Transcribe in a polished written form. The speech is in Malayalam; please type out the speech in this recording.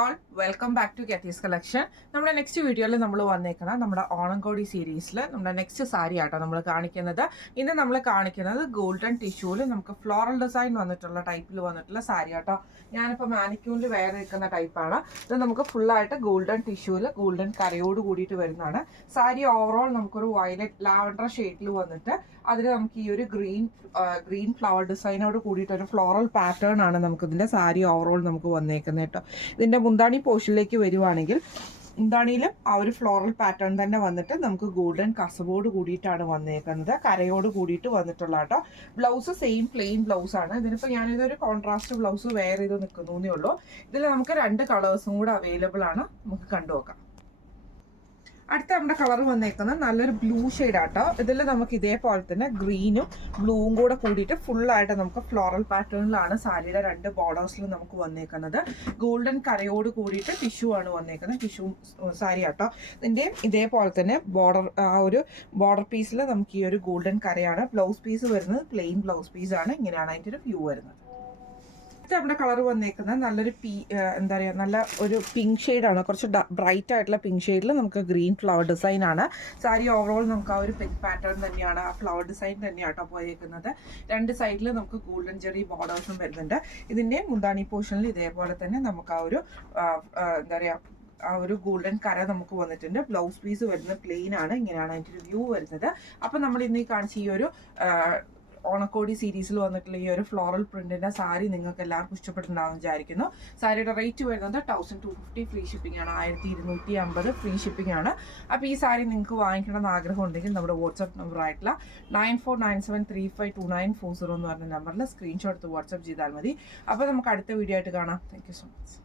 All welcome back to Getty's collection. നമ്മുടെ നെക്സ്റ്റ് വീഡിയോയിൽ നമ്മൾ വന്നേക്കണം നമ്മുടെ ഓണംകോടി സീരീസിൽ നമ്മുടെ നെക്സ്റ്റ് സാരി ആട്ടോ നമ്മൾ കാണിക്കുന്നത്. ഇന്ന് നമ്മൾ കാണിക്കുന്നത് ഗോൾഡൻ ടിഷ്യൂവിൽ നമുക്ക് ഫ്ലോറൽ ഡിസൈൻ വന്നിട്ടുള്ള ടൈപ്പിൽ വന്നിട്ടുള്ള സാരി ആട്ടോ. ഞാനിപ്പോൾ മാനിക്യൂണിൽ വേറെ നിൽക്കുന്ന ടൈപ്പാണ്. ഇത് നമുക്ക് ഫുള്ളായിട്ട് ഗോൾഡൻ ടിഷ്യൂവിൽ ഗോൾഡൻ കരയോട് കൂടിയിട്ട് വരുന്നതാണ്. സാരി ഓവറോൾ നമുക്കൊരു വയലറ്റ് ലാവൻഡർ ഷെയ്ഡിൽ വന്നിട്ട് അതിൽ നമുക്ക് ഈ ഒരു ഗ്രീൻ ഫ്ലവർ ഡിസൈനോട് കൂടിയിട്ട് ഒരു ഫ്ലോറൽ പാറ്റേൺ ആണ് നമുക്ക് ഇതിൻ്റെ സാരി ഓവറോൾ നമുക്ക് വന്നേക്കുന്നത് കേട്ടോ. ഇതിൻ്റെ മുന്താണി പോർഷനിലേക്ക് വരുവാണെങ്കിൽ മുന്താണിയിലും ആ ഒരു ഫ്ലോറൽ പാറ്റേൺ തന്നെ വന്നിട്ട് നമുക്ക് ഗോൾഡൻ കസവോട് കൂടിയിട്ടാണ് വന്നേക്കുന്നത്, കരയോട് കൂടിയിട്ട് വന്നിട്ടുള്ള കേട്ടോ. ബ്ലൗസ് സെയിം പ്ലെയിൻ ബ്ലൗസ് ആണ്. ഇതിനിപ്പോൾ ഞാനിതൊരു കോൺട്രാസ്റ്റ് ബ്ലൗസ് വെയർ ചെയ്ത് നിൽക്കുന്നേ ഉള്ളൂ. ഇതിൽ നമുക്ക് 2 കളേഴ്സും കൂടെ അവൈലബിൾ ആണ്. നമുക്ക് കണ്ടുനോക്കാം. അടുത്ത നമ്മുടെ കളർ വന്നേക്കുന്നത് നല്ലൊരു ബ്ലൂ ഷെയ്ഡ് ആട്ടോ. ഇതിൽ നമുക്ക് ഇതേപോലെ തന്നെ ഗ്രീനും ബ്ലൂവും കൂടെ കൂടിയിട്ട് ഫുള്ളായിട്ട് നമുക്ക് ഫ്ലോറൽ പാറ്റേണിലാണ് സാരിയുടെ 2 ബോർഡേഴ്സിലും നമുക്ക് വന്നേക്കുന്നത്. ഗോൾഡൻ കരയോട് കൂടിയിട്ട് ടിഷ്യൂ ആണ് വന്നേക്കുന്നത്, ടിഷ്യൂ സാരി ആട്ടോ. ഇതിൻ്റെയും ഇതേപോലെ തന്നെ ആ ഒരു ബോർഡർ പീസിൽ നമുക്ക് ഈ ഒരു ഗോൾഡൻ കരയാണ്. ബ്ലൗസ് പീസ് വരുന്നത് പ്ലെയിൻ ബ്ലൗസ് പീസാണ്. ഇങ്ങനെയാണ് അതിൻ്റെ ഒരു വ്യൂ വരുന്നത്. നമ്മുടെ കളർ വന്നേക്കുന്നത് നല്ലൊരു എന്താ പറയുക, നല്ല ഒരു പിങ്ക് ഷെയ്ഡാണ്. കുറച്ച് ബ്രൈറ്റ് ആയിട്ടുള്ള പിങ്ക് ഷെയ്ഡിൽ നമുക്ക് ഗ്രീൻ ഫ്ലവർ ഡിസൈൻ ആണ്. സാരി ഓവറോൾ നമുക്ക് ആ ഒരു പിങ്ക് പാറ്റേൺ തന്നെയാണ്, ആ ഫ്ലവർ ഡിസൈൻ തന്നെയാട്ടോ പോയേക്കുന്നത്. 2 സൈഡിൽ നമുക്ക് ഗോൾഡൻ ജെറി ബോർഡേഴ്സും വരുന്നുണ്ട്. ഇതിൻ്റെ മുന്താണി പോർഷനിൽ ഇതേപോലെ തന്നെ നമുക്ക് ആ ഒരു എന്താ പറയുക, ആ ഒരു ഗോൾഡൻ കര നമുക്ക് വന്നിട്ടുണ്ട്. ബ്ലൗസ് പീസ് വരുന്നത് പ്ലെയിൻ ആണ്. ഇങ്ങനെയാണ് അതിൻ്റെ ഒരു വ്യൂ വരുന്നത്. അപ്പം നമ്മൾ ഇന്ന് ഈ കാണിച്ച ഈ ഒരു ഓണക്കോടി സീരീസിൽ വന്നിട്ടുള്ള ഈ ഒരു ഫ്ലോറൽ പ്രിന്റിന്റെ സാരി നിങ്ങൾക്ക് എല്ലാവർക്കും ഇഷ്ടപ്പെട്ടിട്ടുണ്ടാവും വിചാരിക്കുന്നു. സാരിയുടെ റേറ്റ് വരുന്നത് 1250 ഫ്രീ ഷിപ്പിംഗ് ആണ്. 1250 ഫ്രീ ഷിപ്പിംഗ് ആണ്. അപ്പോൾ ഈ സാരി നിങ്ങൾക്ക് വാങ്ങിക്കണമെന്ന് ആഗ്രഹം ഉണ്ടെങ്കിൽ നമ്മുടെ വാട്സ്ആപ്പ് നമ്പർ ആയിട്ടുള്ള 9497352940 എന്ന് പറഞ്ഞ നമ്പറിൽ സ്ക്രീൻഷോട്ട് എടുത്ത് വാട്സ്ആപ്പ് ചെയ്താൽ മതി. അപ്പോൾ നമുക്ക് അടുത്ത വീഡിയോ ആയിട്ട് കാണാം. Thank you so much.